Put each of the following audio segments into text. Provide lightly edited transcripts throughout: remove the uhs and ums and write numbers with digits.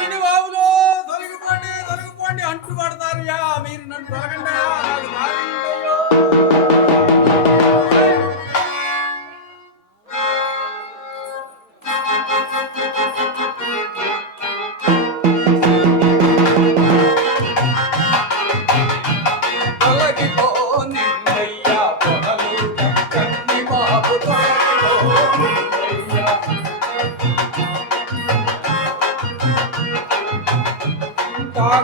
తొలిని వావులో తొలగిపోండి తొలగిపోండి అంటూ పడతారుయా. మీరు నన్ను తాగండి, నాకు తాగండియో.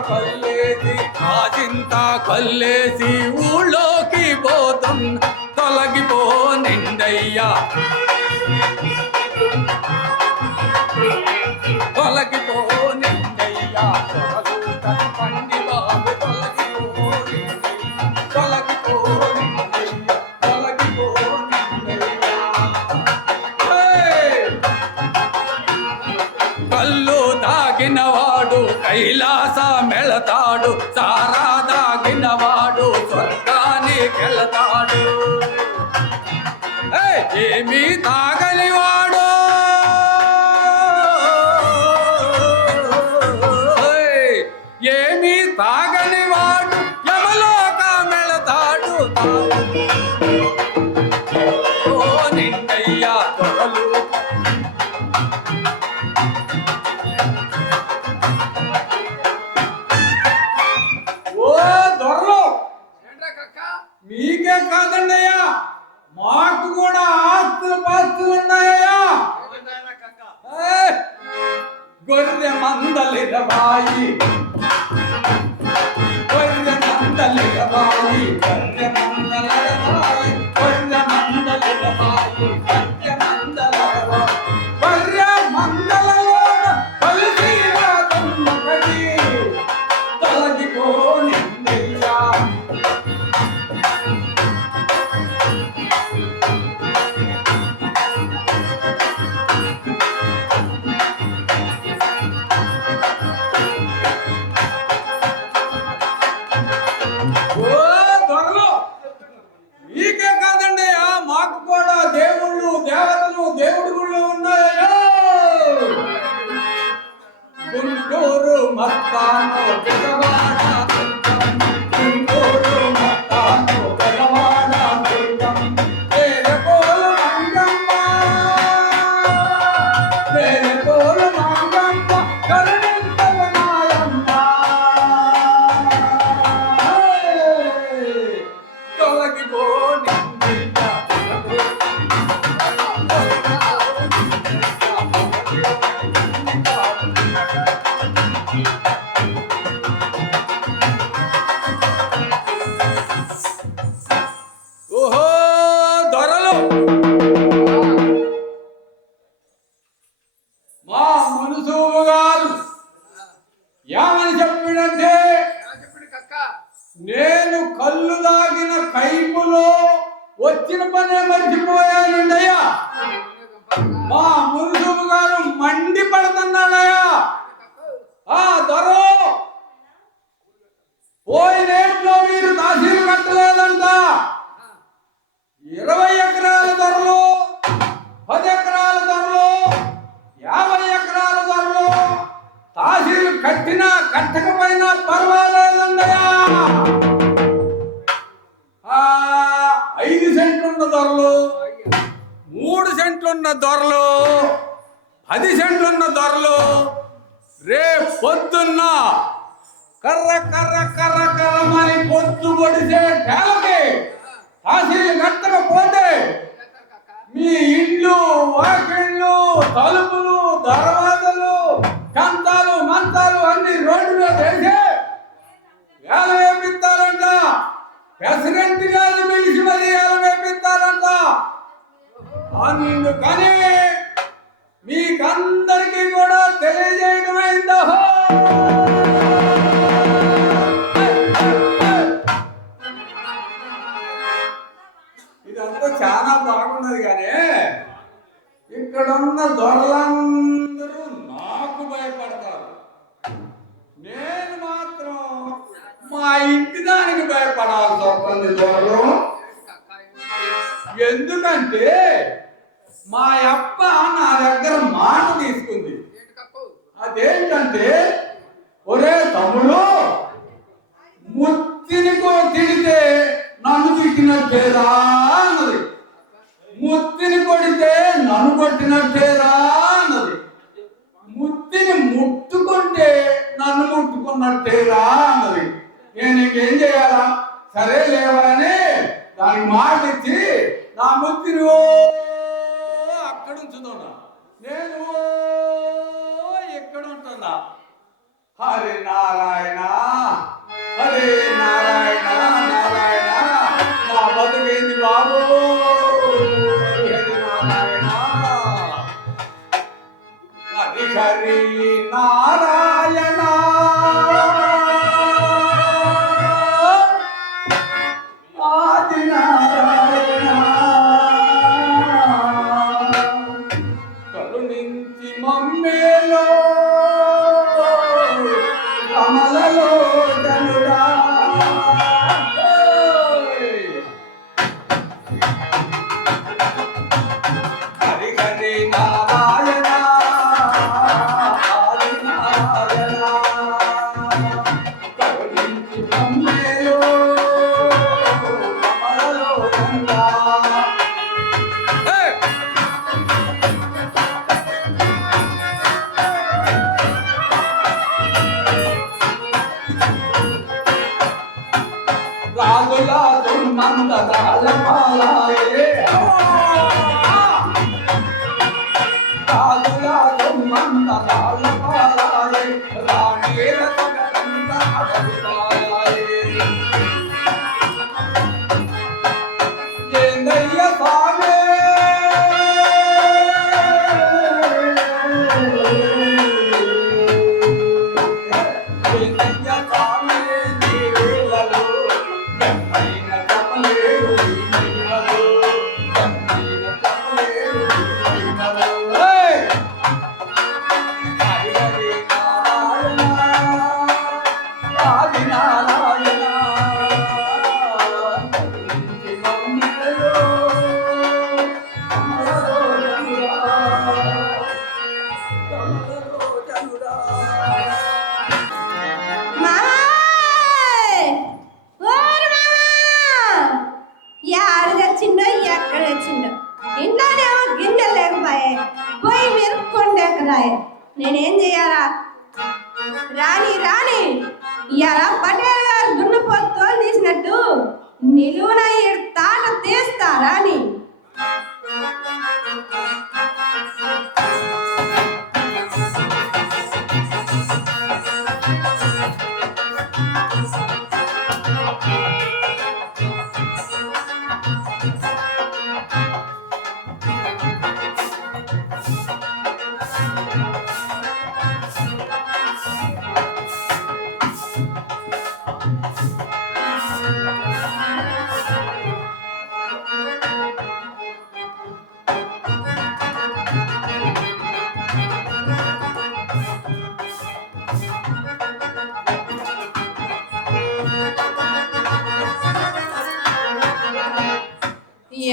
కల్లేసి కాచింత కల్లేసి ఊళ్ళోకి పోతున్న తొలగిపో నిండయ్యా, తొలగిపో నిండయ్యా. పండి బాబు తొలగిపో తొలగిపో నిండయ్యా, తొలగిపో నిండయ్యా. కళ్ళు తాగినవాడు కైలాస మెళతాడు, సారా తాగినవాడు స్వర్గానికెళతాడు. ఏమీ తాగనివాడు ఏమీ తాగనివాడు యమలోకమెళతాడు. ఓ నిన్నయ్యా తొలలు మీకే కాదండి అయ్యా, మాకు కూడా ఆస్తులు పాస్తులు ఉన్నాయ్యా. గొర్రె మందలిరబాయి, గొర్రె మందలిరబాయి, గొర్రె మందలిరబాయి, గొర్రె మందలిరబాయి, గొర్రె మందలిరబాయి, గొర్రె మందలలో కలిసి రాజమ్మగడి తొలగిపో నిందయ్యా. మీకే కాదండి, మాకు కూడా దేవుళ్ళు దేవతలు దేవుడి గుళ్ళు ఉన్నాయా. గుంటూరు మస్తాను పెదవాడ గుంటూరు మస్తాను పెదవాడ పేరుకోలు మంగమ్మ, పేరుకోలు మంగమ్మ కరుణింతవ నాయమ్మ. తొలగిపో నిందయ్యా, ఓహో దొరలు మా మునుసూబు గారు ఏమని చెప్పినంటే, నేను కళ్ళు దాగిన కైపులో వచ్చిన పనే మర్చిపోయానండయ్యా. మా మునుసూబు గారు మండి పడుతున్నాడయ్యా. ఆ దొర పోయినేట్లో మీరు తహసీలు కట్టలేదంట. 20 ఎకరాల ధరలు, 10 ఎకరాల ధరలు, 50 ఎకరాల ధరలు తహసీలు కట్టినా కట్టకపోయినా పర్వాలేదండయా. 5 సెంట్లున్న ధరలు, 3 సెంట్లున్న ధరలు, 10 సెంట్లున్న ధరలు రేపు పొద్దున్న కర్ర కర్ర కర్ర కర్రమని పొద్దు పొడిసే టేలకి తహసీలు కట్టకపోతే మీ ఇండ్లు వాకిళ్ళు తలుపులు దర్వాజలు కంతాలు మంతాలు అన్ని రోడ్డు మీద వేసి వేల వేపిస్తారంట. ప్రెసిడెంట్ గారు పిలిచి మరి వేల వేపిస్తారంట. అందుకని మీకందరికీ కూడా తెలియజేయడమైందో. ఇదంతా చాలా బాగున్నది, కానీ ఇక్కడున్న దొరలందరూ నాకు భయపడతారు. నేను మాత్రం మా ఇంటి దానికి భయపడాల్సి వస్తుంది దొరలు. ఎందుకంటే మా అప్ప నా దగ్గర మాట తీసుకుంది. అదేంటంటే, ఒరే తమ్ముడు, ముత్తినికో తిడితే నన్ను తిట్టినట్టేరా అన్నది. ముత్తిని కొడితే నన్ను కొట్టినట్టేరా అన్నది. ముత్తిని ముట్టుకుంటే నన్ను ముట్టుకున్నట్టేరా అన్నది. నేను ఇంకేం చేయాలా? సరే లేవని దానికి మాట ఇచ్చి నా ముత్తిని అక్కడ ఉంచుతున్నా, నేను ఎక్కడ ఉంటున్నా. హరే నారాయణ, హరే నారాయణ, నారాయణ నా బతుకేంది బాబు. హరి నారాయణ, హరి హరి నారాయణ, ఆది నారాయణ, కరుణించి మమ్మేలో కమలలో జనుడా. హరి హరి నారాయణ, ఆది నారాయణ, కరుణించి మమ్మేలో కమలలో జనుడా. రాజులా దుర్మంద రాజపాలాయే, రాజులా దుర్మంద రాజపాలాయే, రాణీల జగదంత అడవిపాలాయే. ఏందయ్య సామే ఇంట్లోనేమో గింజలు లేకపోయే, పోయి మెరుక్కొండెక్కదాయే. నేనేం చెయ్యాలా? రాణి రాణి, ఇవాళ పటేల్ గారు దున్నపోతు తీసినట్టు నిలువున ఏడు తాట తీస్తా రాణి.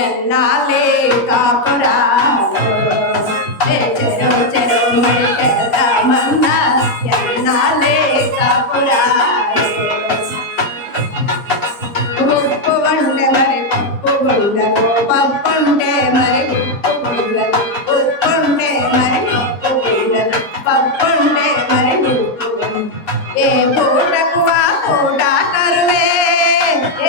ఎన్నాలే కాపురాలో చెరో చెరో మడికెళ్తామన్నా, ఎన్నాలే కాపురాలో. ఉప్పు వంటే మరి పప్పు గుండెలు, పప్పుంటే మరి ఉప్పు గుండెలు, ఉప్పుంటే మరి పప్పు గుండెలు, పప్పుంటే మరి ఉప్పు గుండెలు. ఏ పూటకు ఆ పూట కరువే,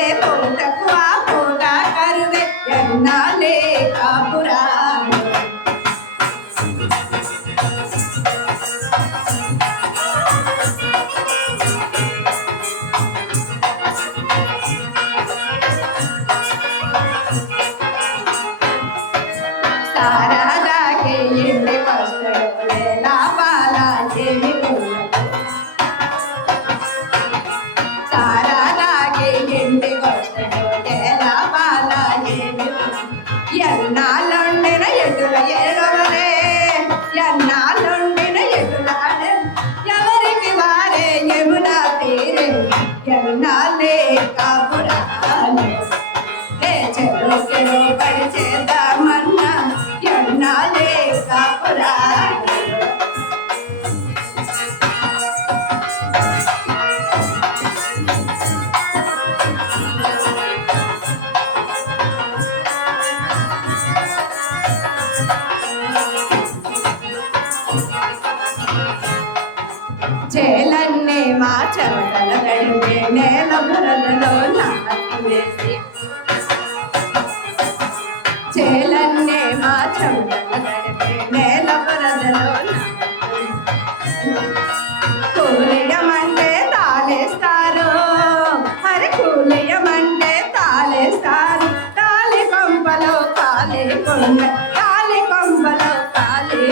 ఏ పూటకు ఆ పూట కరువే, ఎన్నాలే కాపురాలో. సారాదాకే ఇంటి వస్తాడు లాభాల చెవి ఉండదు, సారాదాకే ఇంటి వస్తాడు లాభాల చెవి. ఎన్నాళ్ళుండిన ఎటుల ఎరవలే, ఎన్నాళ్ళుండిన ఎటుల ఎవరికి వారే యమునా తీరే, ఎన్నాళ్ళే కాపురాలు. చెరో చెరో పడి చేద్దామన్నా, ఎన్న చెమటల గడిపే నేల బురదలో నాటు వేసి చేలన్నే మా చెమటల గడిపే నేల బురదలో కూలియమంటే తాళేస్తారు మరి కూలియమంటే తాళేస్తారు తాళి కొంపలో తాళి కొండ తాళి కొంపలో తాళి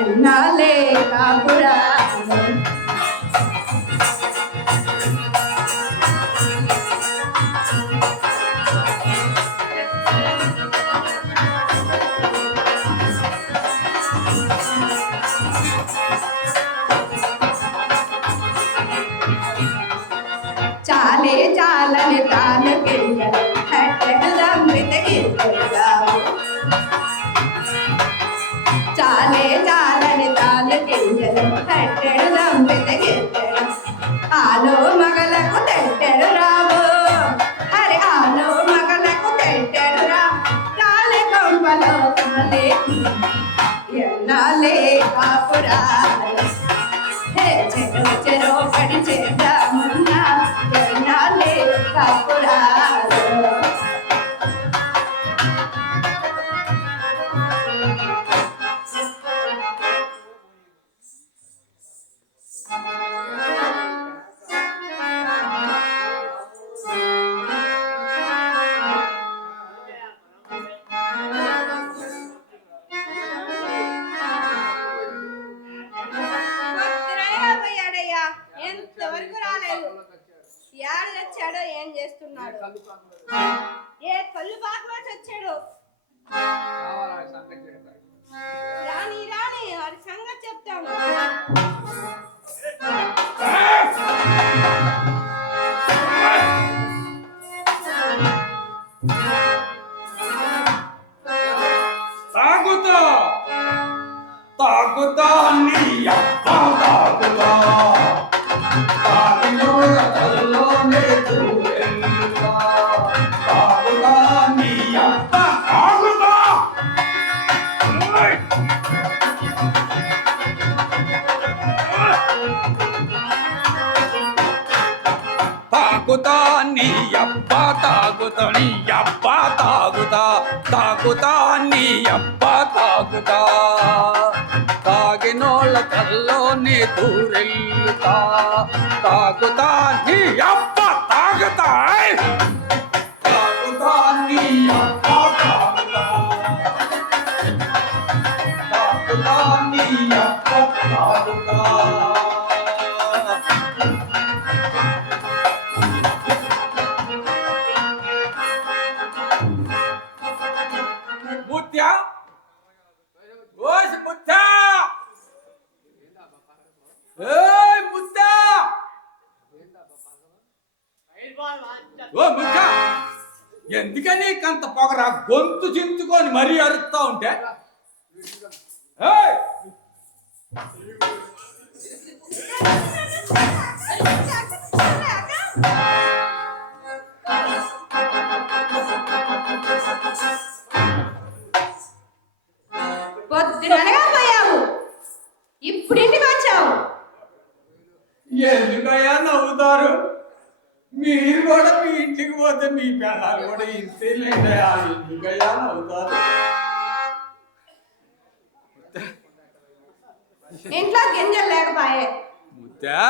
ఎన్నాలే కాపురా చాలే చాలని తాను గింజలు కట్టెడమిత గింజలు చాలే చాలని తాను గింజలు కట్టెడమిత గింజలు ఆలో మగలకు తెట్టెడు రావు అరే ఆలో మగలకు తెట్టెడు రావు తాళి కొంపలో తాళి ఎన్నాలే కాపురా చెరో చెరో పడి చేద్దామన్నా ఎన్నాలే కాపురా ఎంతవరకు రాలేదు ఏడు వచ్చాడో ఏం చేస్తున్నాడు ఏ కళ్ళు బాగా వచ్చాడు రాని రాని వాడి సంగతి చెప్తాను తాగుతా తాగుతా నీ అప్ప తాగుతా తాగినోళ్ళ కల్లోనే దూరెల్లుతా తాగుతా నీ అప్ప తాగుతా తాగుతా నీ అప్ప తాగుతా నీ అప్ప తాగుతా తాగుతా నీ అప్ప తాగుతా తాగినోళ్ళ కల్లోనే దూరెల్లుతా తాగుతా నీ అప్ప తాగుతా తాగుతా నీ అప్ప తాగుతా తాగుతా నీ అప్ప తాగుతా ముత్యా ఓసి ముత్యా ఏయ్ ముత్యా ఓ ముత్యా ఎందుకని కంత పొగరా గొంతు చించుకొని మరీ అరుస్తా ఉంటే ఏయ్ పొద్దుననగా పోయావు ఇప్పుడు ఇంటికి వచ్చావు ఎందుకయ్యా నవ్వుతారు మీరు కూడా మీ ఇంటికి పోతే మీ పిల్లలు కూడా ఇంతేలేదయా ఎందుకయ్యా నవ్వుతారు ఇంట్లో గింజలు లేకపోయే ముత్యా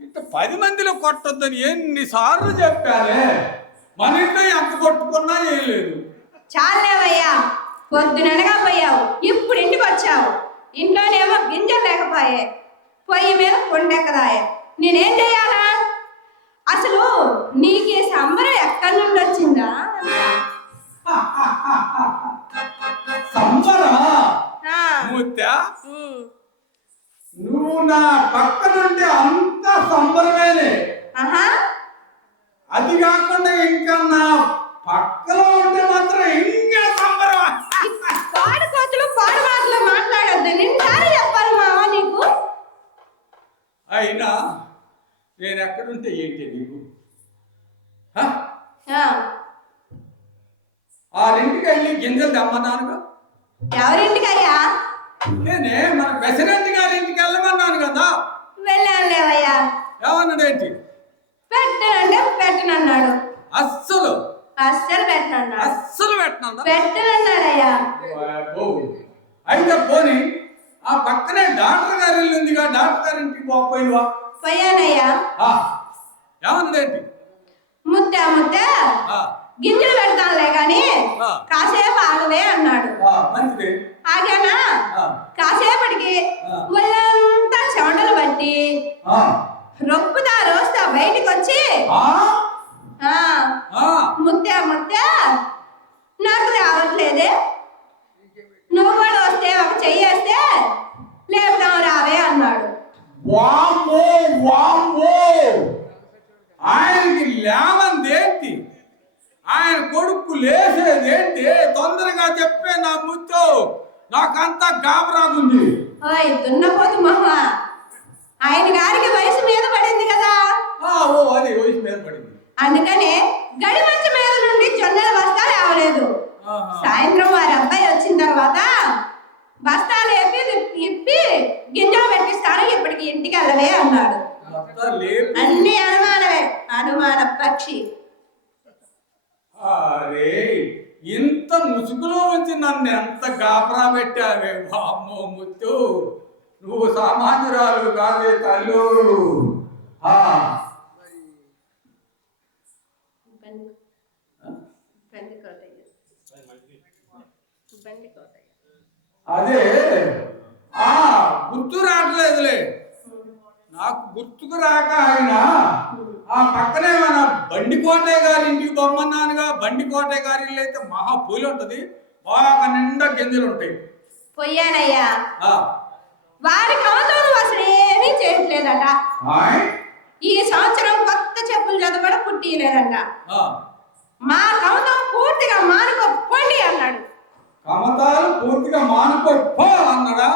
ఇంత 10 మందిలో కొట్టొద్దని ఎన్నిసార్లు చెప్పానే మన ఇంట్లో ఎంత కొట్టుకున్నా ఏం లేదు చాలేవయ్యా పొద్దుననగా పోయావు ఇప్పుడు ఇంటికి వచ్చావు ఇంట్లోనేమో గింజలు లేకపోయే పొయ్యి మీద కొండెక్కదాయే నేనేం చెయ్యాలా అసలు నీకు ఈ సంబరం ఎక్కడి నుండి వచ్చిందా సంబరమా ముత్యా నువ్వు నా పక్కనుంటే అంత సంబరమేనే అది కాకుండా ఇంకా నా పక్కలో ఉంటే మాత్రం ఇంకా సంబరం పాడు కోతులు పాడు మాటలు మాట్లాడొద్దు నిన్నసారి చెప్పాలి మావా నీకు అయినా నేను ఎక్కడుంటే ఏంటి నీకు ఆరింటికి వెళ్ళి గింజలు తెమ్మన్నానుగా ఎవరింటికయ్యా నేనే మన ప్రెసిడెంట్ గారి ఇంటికి వెళ్ళమన్నాను కదా వెళ్ళాను లేవయ్యా. ఏమన్నాడేంటి? పెట్టనంటే పెట్టనన్నాడు. అస్సలు అస్సలు పెట్టనన్నాడు. అస్సలు పెట్టనందా? పెట్టనన్నాడయ్యా. అయితే పోనీ ఆ పక్కనే డాక్టర్ గారి ఇల్లు ఉందిగా, డాక్టర్ గారి ఇంటికి పోకపోయివా? పోయానయ్యా. ఏమన్నాడేంటి? ముద్ద గింజలు పెడతానులే గాని కాసేపు ఆగవే అన్నాడు. మంచిది. ఆగానా? కాసేపటికి ఒళ్ళంతా చెమటలు బట్టి రొప్పుతా రోస్తా బయటికి వచ్చి ముద్ద నాకు రావట్లేదే, నువ్వు కూడా వస్తే ఒక చెయ్యేస్తే లేపుదాం రావే అన్నాడు. వామ్మో వామ్మో, ఆయనకి లేవందేంటి? ఆయన కొడుకు లేసేదేంటి? తొందరగా చెప్పే నా ముద్దు, నాకంతా గాబరాగుంది. ఓయ్ దున్నపోతు మహ, ఆయన గారికి వయసు మీద పడింది కదా. ఓ అది వయసు మీద పడింది. అందుకనే గడి మంచి మీద నుండి జొన్నల బస్తా లేవలేదు. సాయంత్రం వారి అబ్బాయి వచ్చిన తర్వాత బస్తాలు ఇప్పి గింజలు పెట్టిస్తాను, ఇప్పటికి ఇంటికి వెళ్ళవే అన్నాడు. అన్ని అనుమానమే, అనుమాన పక్షి. అరే ఇంత ముసుగులో వచ్చి నన్ను ఎంత గాబరా పెట్టావే బామ్మో ముత్తు, నువ్వు సామాన్యురాలు కాదే తల్లు. అదే గుర్తు రావట్లేదులే నాకు. గుర్తుకు రాక ఆయన ఆ పక్కనే మన బండికోటయ్య గారి ఇంటికి బొమ్మన్నానుగా. బండికోటయ్య గారి ఇల్లు అయితే మహా పూలు ఉంటది, బాగా నిండా గింజలు ఉంటాయి. పోయానయ్యా. వారి కవతలు అసలు ఏమీ చేయట్లేదట. ఈ సంవత్సరం కొత్త చెప్పులు చదవడ పుట్టిలేదంట. మా కవతం పూర్తిగా మానుకోండి అన్నాడు. కమతాలు పూర్తిగా మానుకో అన్నాడా?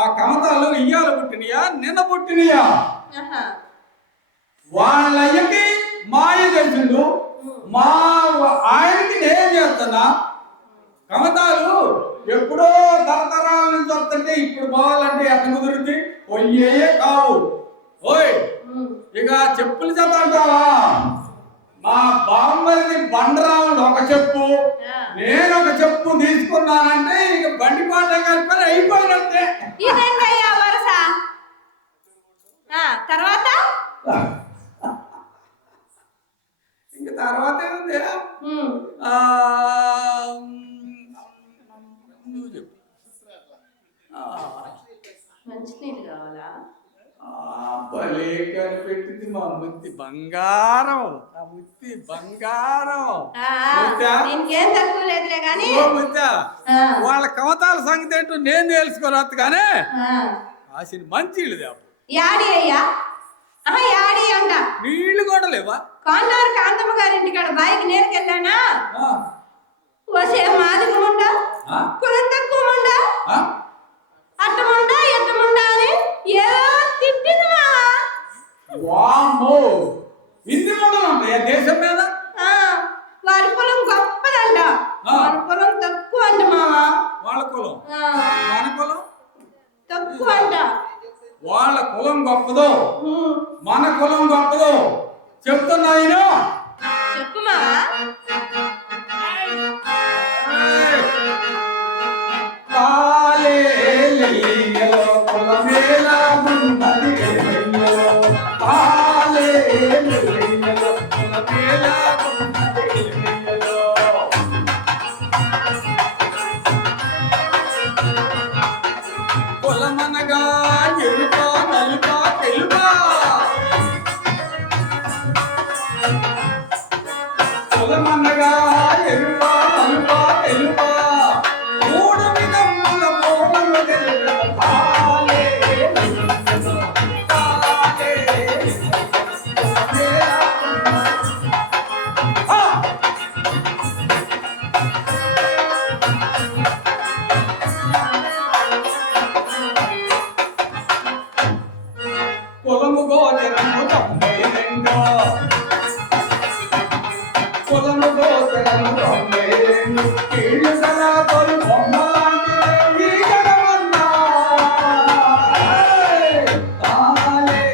ఆ కమతాలు ఇయ్యాల పుట్టినయా నిన్న పుట్టినయా? వాళ్ళయ్యకి మాయ తెలిసిండు, మా ఆయనకి నేను చేస్తున్నా. కమతాలు ఎప్పుడో తరతరాల నుంచి వస్తుంటే ఇప్పుడు పోవాలంటే ఎట్లా కుదురుద్ది? పోయే కావు. ఓయ్ ఇక చెప్పులు చేత అంటావా? మా బామ్మది బండరాముడు ఒక చెప్పు, నేను ఒక చెప్పు తీసుకున్నానంటే ఇక బండికోట గారి పని అయిపోయినట్టే. వరుస తర్వాత ఇంక తర్వాత ఏముంది? నువ్వు చెప్పు. మంచినీళ్ళు కావాలా? భలే కనిపెట్టింది మా ముత్తి బంగారం. ఆ ముత్తి బంగారం. ఇంకేం తక్కువ లేదులే కానీ వాళ్ళ కవతాల సంగతి ఏంటో నేను తెలుసుకోరాదు కానీ ఆశని మంచి ఇల్లు దేవ. యాడి అయ్యా? యాడి అంట. నీళ్లు కూడా లేవా? కాంతారు కాంతమ్మ గారింటి కాడ బాయికి నేరుకెళ్ళానా? వసే మాదిగుండా కులం తక్కువ ముండా అట్టముండా ఎట్టముండా అని ఏదో తిట్టిందిమా. వామ్మో, ఇన్ని మండలు ఉంటాయా దేశం మీద? వారి కులం గొప్పదంట, వారి కులం తక్కువ అంట మామ. వాళ్ళ కులం మన కులం తక్కువ అంట. వాళ్ళ కులం గొప్పదో మన కులం గొప్పదో చెప్తున్నా. చెప్పు మావా. కులమనగా ఎరుపా నలుపా తెలుపా, కులమనగా ఎరుపా నలుపా తెలుపా, మూడు విధముల మూలము తెలుపా. కులము గోచరము 92, కులము గోచరము 92, కీళ్ళు కలా తొలి బొమ్మలాంటిదే ఈ జగమన్నా. తాలే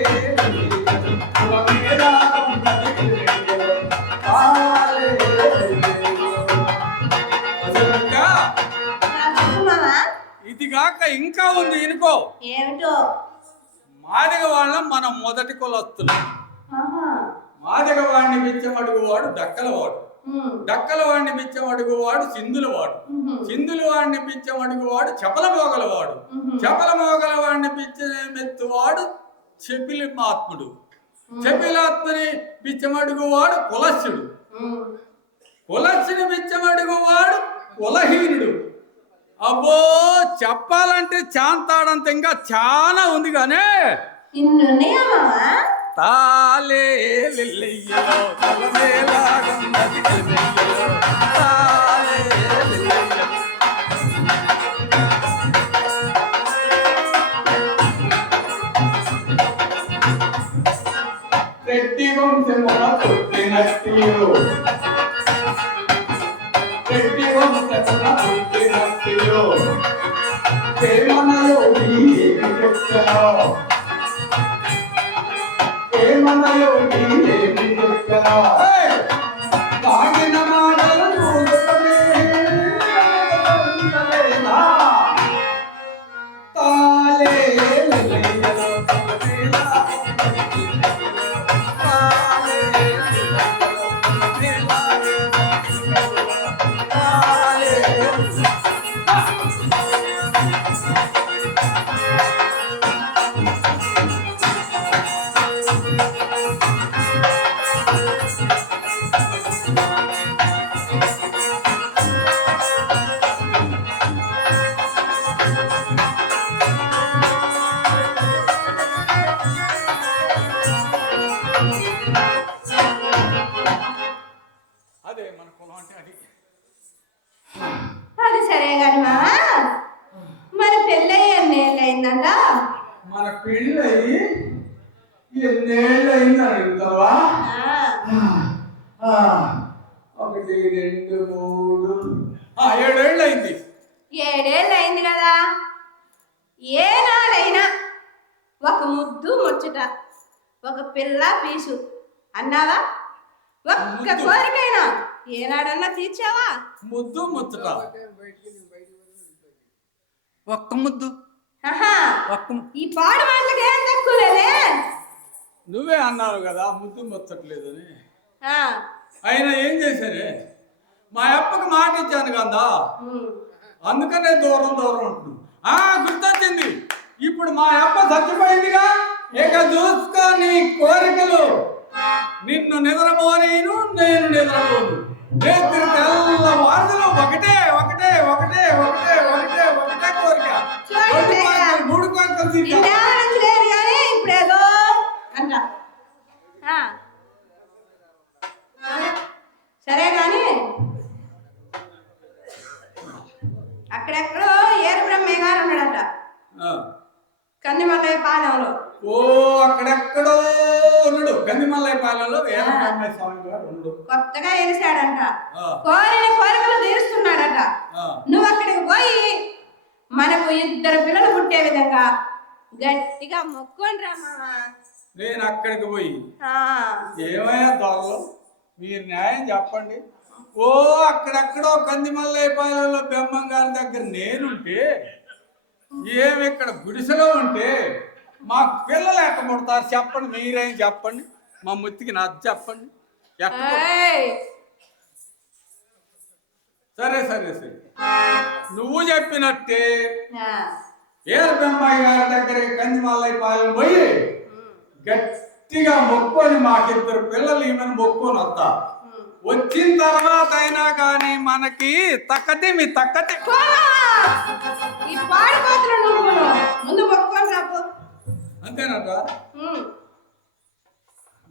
ఇది కాక ఇంకా ఉంది ఇనుకో. ఏమిటో? మాదిగ వాళ్ళం మనం మొదటి కులస్తులు. ఆహా. మాదిగ వాడిని బిచ్చమడుగువాడు డక్కలవాడు. డక్కల వాడిని బిచ్చమడుగువాడు సింధులవాడు. సింధుల వాడిని బిచ్చమడుగువాడు చపల మోగలవాడు. చపల మోగల వాడిని బిచ్చమెత్తువాడు చెపిలిమాత్ముడు. చెపిలాత్మని బిచ్చమడుగువాడు కులస్యుడు. కులస్యుని బిచ్చమడుగువాడు కులహీనుడు. అబ్బో, చెప్పాలంటే చాంతాడంత ఇంకా చాలా ఉంది గానే. తాలే లిల్లయ్యలో తలవేలాగున్నది లిల్లయ్యలో తాలే లిల్లయ్యలో. రెడ్డి వంశమున పుట్టినట్టియో, రెడ్డి వంశమున పుట్టినట్టియో, ప్రేమనలో ఏమి చెప్తానో, ప్రేమనలో ఏమి చెప్తానో. తాగిన మాటలు తాలే లిల్లయ్యలో తలవేలా అదే మన కులం అంటే అది. అది సరే కానీ మా మరి పెళ్ళయి ఎన్నేళ్ళయిందంట? మన పెళ్ళయి ఎన్నేళ్ళు అయింది అడుగుతావా? 1 2 3 7 ఏళ్ళు అయింది. 7 ఏళ్ళు అయింది కదా. ఏ నాడైనా ఒక ముద్దు ముచ్చట, ఒక పిల్ల పీసు అన్నావా? ఒక్క కోరికైనా ఏనాడన్నా తీర్చావా? ముద్దు ముచ్చట, ఒక్క ముద్దు. ఈ పాడు మాటలకి ఏం తక్కువ లేదే. నువ్వే అన్నావు కదా ముద్దు ముచ్చట్లేదని. అయినా ఏం చేశారే, మా అప్పకి మాట ఇచ్చాను కదా, అందుకనే దూరం దూరం ఉంటున్నావు. గుర్తొచ్చింది, ఇప్పుడు మా అప్ప చచ్చిపోయిందిగా, ఇక చూసుకో నీ కోరికలు. నిన్ను నిద్రపోనేను, నేను నిద్రపోను. రేత్రి తెల్ల వార్తలు ఒకటే ఒకటే ఒకటే ఒకటే ఒకటే ఒకటే కోరిక. 3 కోరికలు ఇప్పుడేదో అంట. సరే కానీ అక్కడెక్కడో ఏరు బ్రహ్మయ్య గారు ఉన్నాడట, కందిమల్లయ్య పాలెంలో. అక్కడెక్కడో ఉన్నాడు కందిమల్లయ్య పాలెంలో ఏరు బ్రహ్మయ్య స్వామి గారు ఉన్నాడు. కొత్తగా వెలిసాడంట, కోరిన కోరికలు తీరుస్తున్నాడట. నువ్వు అక్కడికి పోయి మనకు 2 పిల్లలు పుట్టే విధంగా గట్టిగా మొక్కోండి రా మామ. నేను అక్కడికి పోయి ఏమయ్యా దొరలు, మీరు న్యాయం చెప్పండి. అక్కడెక్కడో కందిమల్లయ్య పాలెంలో బెమ్మం గారి దగ్గర నేనుంటే, ఏమి ఇక్కడ గుడిసెలో ఉంటే మాకు పిల్లలు ఎట్ట పుడతారు చెప్పండి, మీరేం చెప్పండి. మా ముత్తికి నాకు చెప్పండి. సరే సరే సరే, నువ్వు చెప్పినట్టే ఏరు బెమ్మయ్య గారి దగ్గరికి కందిమల్లయ్య పాలెం పోయి గట్టిగా మొక్కొని మాకిద్దరు పిల్లలు ఈమెను మొక్కొని వస్తా. వచ్చిన తర్వాత అయినా కానీ మనకి తక్కతి మీ తక్కతి. అంతేనట.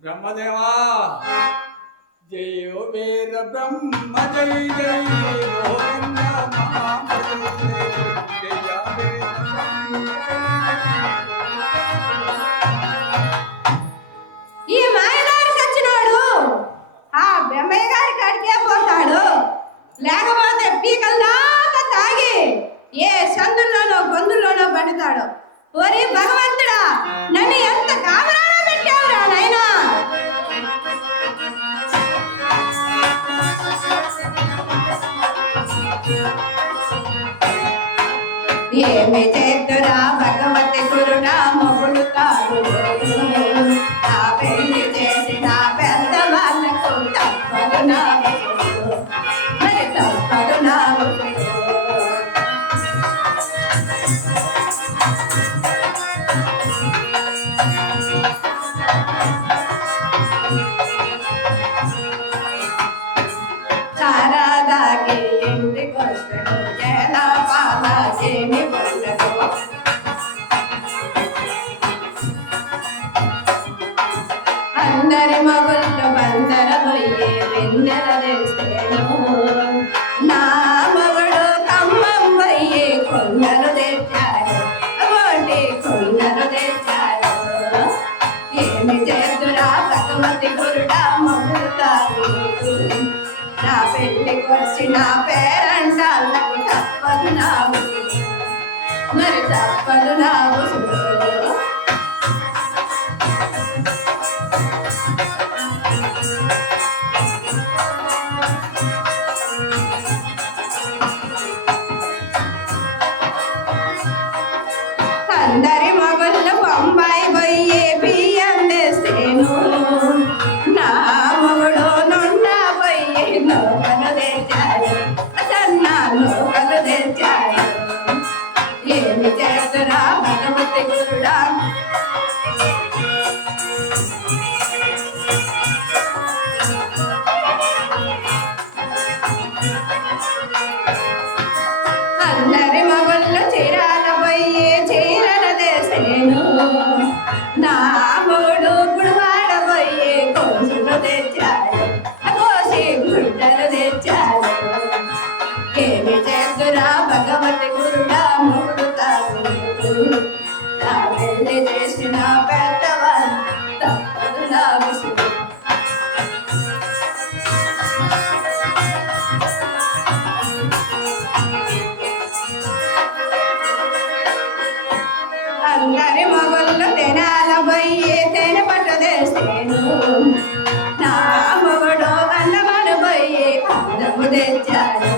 బ్రహ్మదేవా జయో వీర బ్రహ్మ జయ జయ గోవింద ఈ మాయదారి సచ్చినోడు ఆ బెమ్మయ్య గారి కాడికే పోతాడు, లేకపోతే పీకల దాకా తాగి ఏ సందుల్లోనో గొంతుల్లోనో పడతాడు. ఓరి భగవంతుడా, నన్ను ఎంత కామరాన పెట్టావురా నాయనా. ఏమి చేతురా భగవతి గురుడా మొగుడు కాదు నా పెళ్లి చేసిన పెద్ద వాళ్ళకు తప్పదు నా వయసు, మరి తప్పదు నా వయసు. సారాదాగి ఇంటికొస్తడు ఎలా పాల ఏమి ఉండదు, అందరి మగుళ్ళు బందర పోయే వెన్నెల తెస్తేను, నా మగుడు ఖమ్మం పోయే కొండలు తెచ్చాడు, కోటి కొండలు తెచ్చాడు. ఏమి చేతురా భగవతి గురుడా మొగుడు కాదు, నా పెళ్ళికొచ్చిన పేరంటాళ్ళకు తప్పదు నా ఉసురు, మరి తప్పదు నా ఉసురు. అందరి మగుళ్ళు బొంబాయి పోయే బియ్యం తెస్తేను, నా మొగుడు నుండా పోయే నూకలు తెచ్చాడు, సన్న నూకలు తెచ్చాడు. ఏమి చేస్తురా భగవతి గురుడా అందరి మగుళ్ళు చీరాల పోయే చీరలు తెస్తేను, నా మొగుడు గుడివాడ పోయే కోసులు తెచ్చాడు, కోసి గుడ్డలు తెచ్చాడు. ఏమి చేస్తురా భగవతి గురుడా మొగుడు కాదు, నా పెళ్లి చేసిన పెద్దవాళ్ళు తప్పదు నా విసురు. అందరి మగుళ్ళు తెనాల పోయే తేనె పట్టు తెస్తేను, నా మొగుడు అన్నమను పోయే అందము తెచ్చాడు,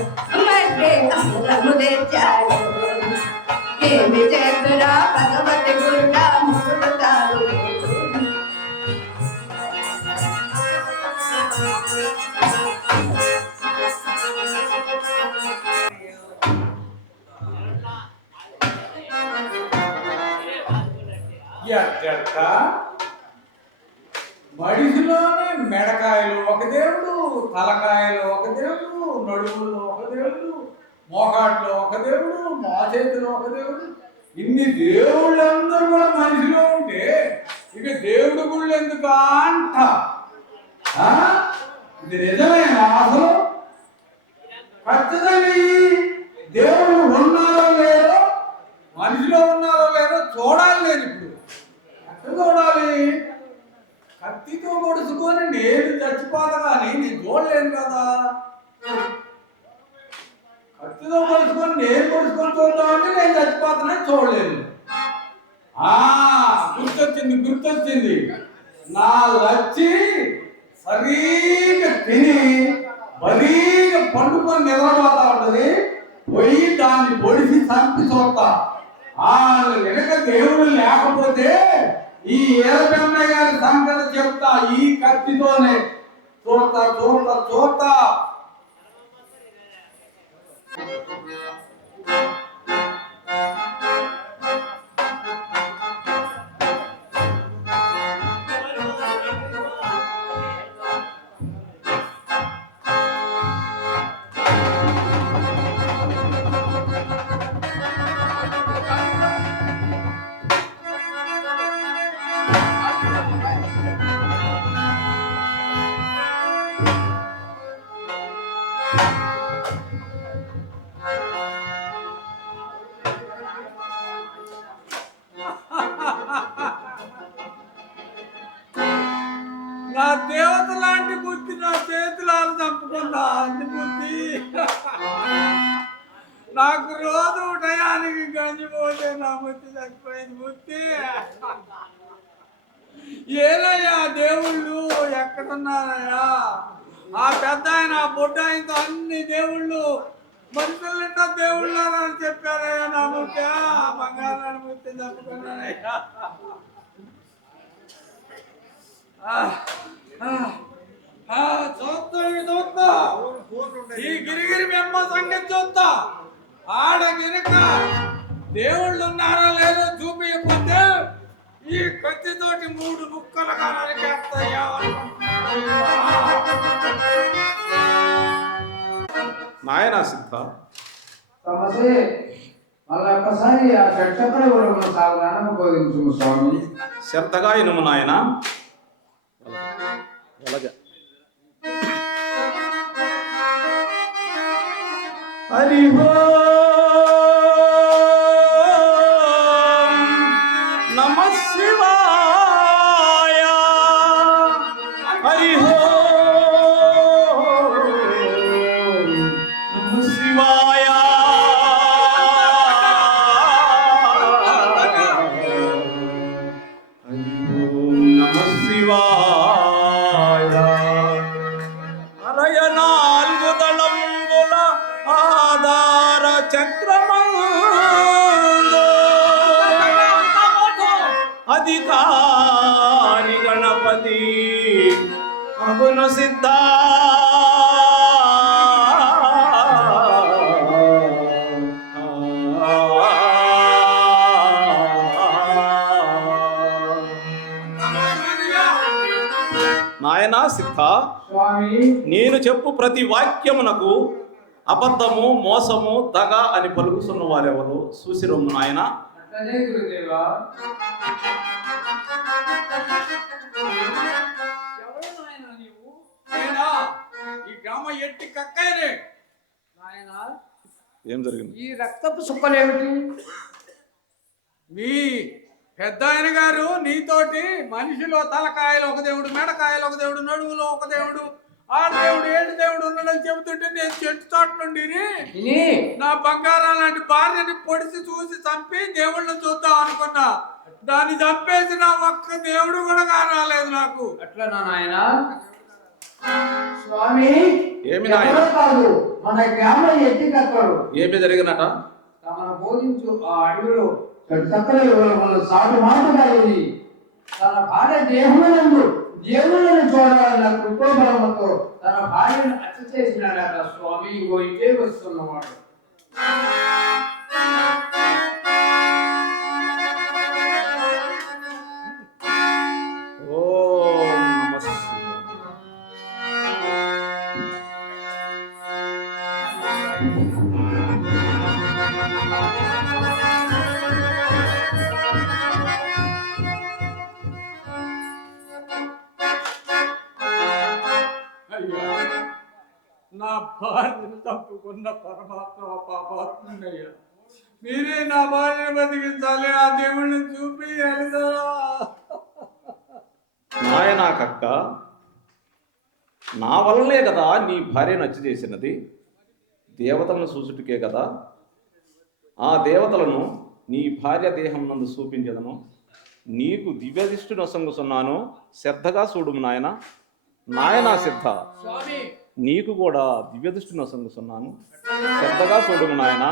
మట్టి అందము తెచ్చాడు. ఏమి చేతురా భగవతి గురుడా మొగుడు కాదు, ఎట్ట మడిసిలోనే మెడకాయలు ఒక దేవుడు, తలకాయలు ఒక దేవుడు, నడుములు ఒక దేవుడు, మోకాట్లో ఒక దేవుడు, మోచేతిలో ఒక దేవుడు. ఇన్ని దేవుళ్ళందరూ కూడా మనిషిలో ఉంటే ఇక దేవుడు గుళ్ళు ఎందుకు అంట? ఇది నిజమేనా అసలు? ఖచ్చితంగా ఈ దేవుడు ఉన్నారో లేదో, మనిషిలో ఉన్నారో లేదో చూడాలి. లేదు ఇప్పుడు ఎక్కడ చూడాలి? కత్తితో పొడుచుకొని నేను చచ్చిపోతా కానీ నేను చూడలేను కదా. కత్తితో పొడుచుకొని నేను పొడుచుకొని చూద్దామంటే నేను చచ్చిపోతానని చూడలేను. గుర్తొచ్చింది. నా లచ్చి సరిగ్గా తిని బరీగా పండుకొని నిద్రపోతా ఉంటది. పోయి దాన్ని పొడిసి చంపి చూస్తా. వెనక దేవుడు లేకపోతే ఈ ఏరపెమ్మయ్య గారి సంగతి చెప్తా. ఈ కత్తితోనే చూస్తా. నా దేవత లాంటి బుద్ధి నా చేతులాలు చంపుకుందా అంది బుద్ధి. నాకు రోజు టయానికి గంజిపోతే నా బుద్ధి చచ్చిపోయింది బుద్ధి. ఏదయ్యా దేవుళ్ళు ఎక్కడున్నారయ్యా? ఆ పెద్ద ఆయన బొడ్డ ఆయనతో అన్ని దేవుళ్ళు మనుషులు నిండా దేవుళ్ళు అని చెప్పారయ్యా నా బుద్ధి. చూస్తా ఈ గిరిగిరి బెమ్మ సంగతి చూస్తా. ఆడ గిరక దేవుళ్ళు ఉన్నారో లేదో చూపించకపోతే ఈ కత్తితోటి 3 ముక్కలుగా నరికేస్తాయా. నాయనా సిద్ధ, తమసే మళ్ళీ ఒక్కసారి ఆ షట్చక్ర వివరమును సావధానం బోధించు స్వామి. శ్రద్ధగా ఇనుము నాయన. హరి నమ శివాయ. హరి నమ శివాయ. నమ శివాయ. అరయ 4 దళంబుల ఆధార చక్రమందు అధికారి గణపతి అగును సిద్ధ. నాయనా సిద్ధ, స్వామి నేను చెప్పు ప్రతి వాక్యమునకు అబద్ధము, మోసము, దగ అని పలుకుతున్న వారెవరు చూసిరమ్ము నాయన. అట్లనే గురుదేవా. ఎవరు నాయనా నీవు? నేనా ఈ గ్రామ ఎట్టి కక్కయ్యనే. నాయనా ఏం జరిగింది? ఈ రక్తపు సుక్కలేమిటి? మీ పెద్ద ఆయన గారు నీతోటి మనిషిలో తలకాయలు ఒక దేవుడు, మెడకాయలు ఒక దేవుడు, నడుములో ఒక దేవుడు, 6 దేవుడు 7 దేవుడు ఉన్నాడని చెబుతుంటే నేను చెట్టు తోట నుండి నా బంగారం లాంటి భార్యని పొడిచి చూసి చంపి దేవుళ్ళని చూద్దాం అనుకున్నా. దాన్ని చంపేసి నా ఒక్క దేవుడు కూడా కానాలేదు నాకు. అట్లా నా నాయన. స్వామి ఏమి నాయన? ఎవరో కాదు, మన గ్రామ ఎత్తికక్కడు ఏమి జరిగినట? తమను బోధించు ఆ అడవిలో చక్ర వివరములు సాగు మాటగా ఇది తన భార్య దేహమునందు దేవులను చూడాలన్న కృపోబలముతో తన భార్యను హత్య చేసినాడట స్వామి. ఇగో ఇదే వస్తున్నవాడు. ఓం నమ శివాయ. అయ్యా, నా భార్యను తప్పుకున్న పరమాత్మ పాపాత్మయ్యా, మీరే నా భార్యను బతికించాలి. ఆ దేవుళ్ళని చూపియాలి కదా. నాయనా కక్క, నా వల్లనే కదా నీ భార్య నచ్చి చేసినది. దేవతలను చూసుటికే కదా. ఆ దేవతలను నీ భార్య దేహం నందు చూపించదను. నీకు దివ్యదిష్టు నొసంగుతున్నాను. శ్రద్ధగా చూడుము నాయన. నాయనా సిద్ధ, స్వామి నీకు కూడా దివ్యదృష్టి నొసంగుతున్నాను. శ్రద్ధగా చూడుము నాయన.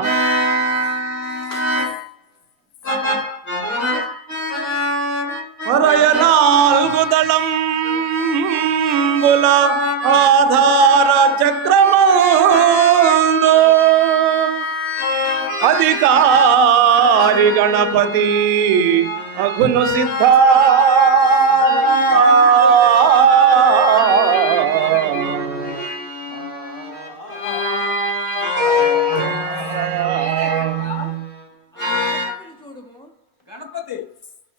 హరయ 4 దళంబుల ఆధార చక్రమందు అధికారి గణపతి అగును సిద్ధ. చూడుము, గణపతి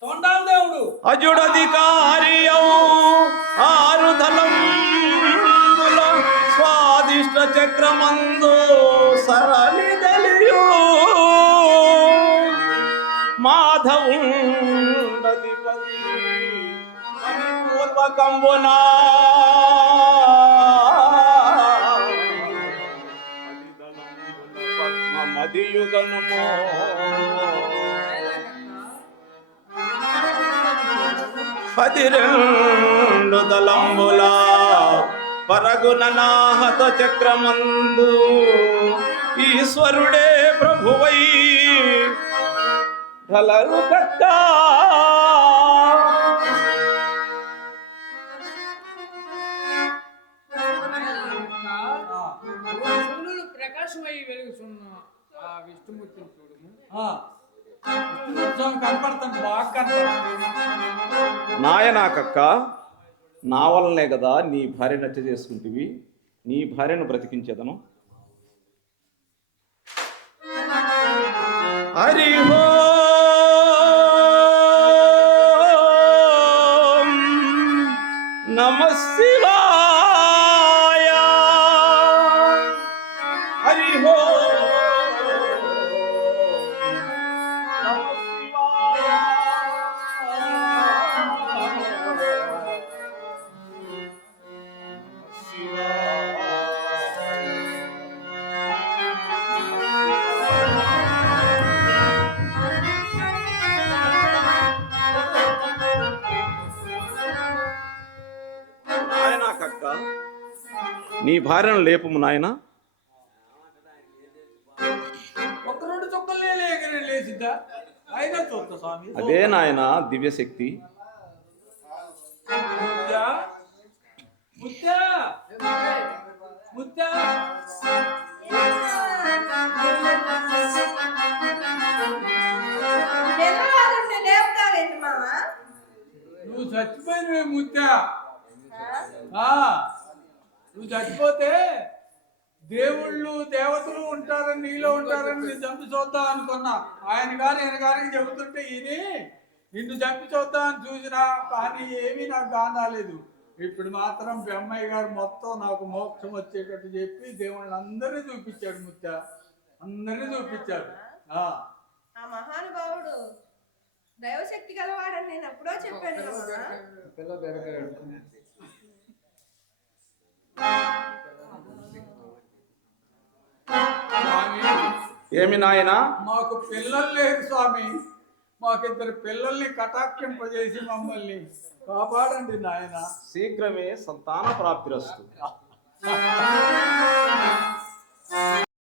తొండాల దేవుడు అజుడధికారియౌ 6 దళంబుల స్వాదిష్ట చక్రమందు సరళి తెలియు మాధవుండధిపతి పరిపూర్వకంబునా పద్మమదియుగనుమో. పదిరెండు దళంబుల పరగుణనాహత చక్రమందు ఈశ్వరుడే ప్రభువై కలరు కక్కా సూర్యుడు ప్రకాశమై వెలుగుతున్న ఆ విష్ణుమూర్తిని చూడము. విష్ణుమూర్తి కనపడుతుంది, బాగా కనపడుతుంది. నాయనా కక్క, నా వల్లనే కదా నీ భార్య నచ్చ చేసుకుంటివి. నీ భార్యను బ్రతికించేదను. హరి ఓం నమః శివాయ. హరి ఓం నమః శివాయ. నాయనా కక్క, నీ భార్యను లేపుము నాయన. ఒక రెండు చుక్కలే లేచిద్దా అయినా చూస్తా స్వామి. అదే నాయన దివ్యశక్తి. ముత్యా, ముత్యా, ముత్యా. నిద్రపోతుంటే లేపుతావేంటి మామ? నువ్వు చచ్చిపోయినవే ముత్యా. నువ్వు చచ్చిపోతే దేవుళ్ళు దేవతలు ఉంటారని, నీలో ఉంటారని నేను చంపి చూద్దాం అనుకున్నా. ఈయన గారికి చెబుతుంటే నిన్ను చంపి చూద్దాం అని చూసినా, కానీ ఏమీ నాకు కానాలేదు. ఇప్పుడు మాత్రం బ్రహ్మయ్య గారు మొత్తం నాకు మోక్షం వచ్చేటట్టు చెప్పి దేవుళ్ళందరినీ చూపించాడు ముత్యా, అందరినీ చూపించాడు. ఆ మహానుభావుడు దైవశక్తి గలవాడని నేను ఎప్పుడో చెప్పాను కదా. పిల్ల బెరకాడు. స్వామి, ఏమి నాయనా? మాకు పిల్లలు లేరు స్వామి. మాకిద్దరు పిల్లల్ని కటాక్షింపజేసి మమ్మల్ని కాపాడండి నాయన. శీఘ్రమే సంతాన ప్రాప్తిరస్తు.